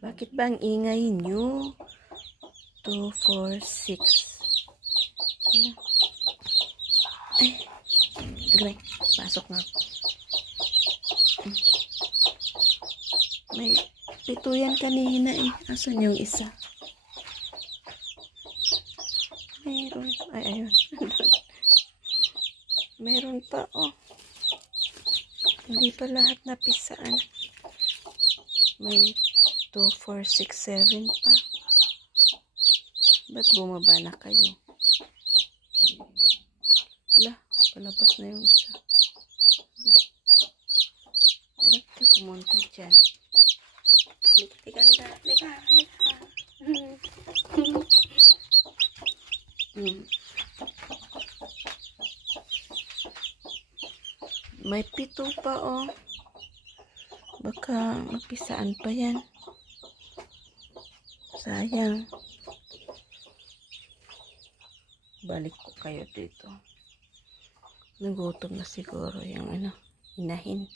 Bakit ba ang ingay nyo? 2, 4, 6. Hala. Ay, agay. Pasok nga ako. May pito yan kanina eh. Asan yung isa? Meron. Ay, ayun. Meron pa oh. Hindi pa lahat napisaan. May 2, 4, 6, 7 pa. Ba't bumaba na kayo? Hala, palabas na yung isa. Ba't ka pumunta dyan? Halika. May pito pa oh. Baka mapisaan pa yan. Sayang. Balik ko kayo dito. Nagutom na siguro yung inahin.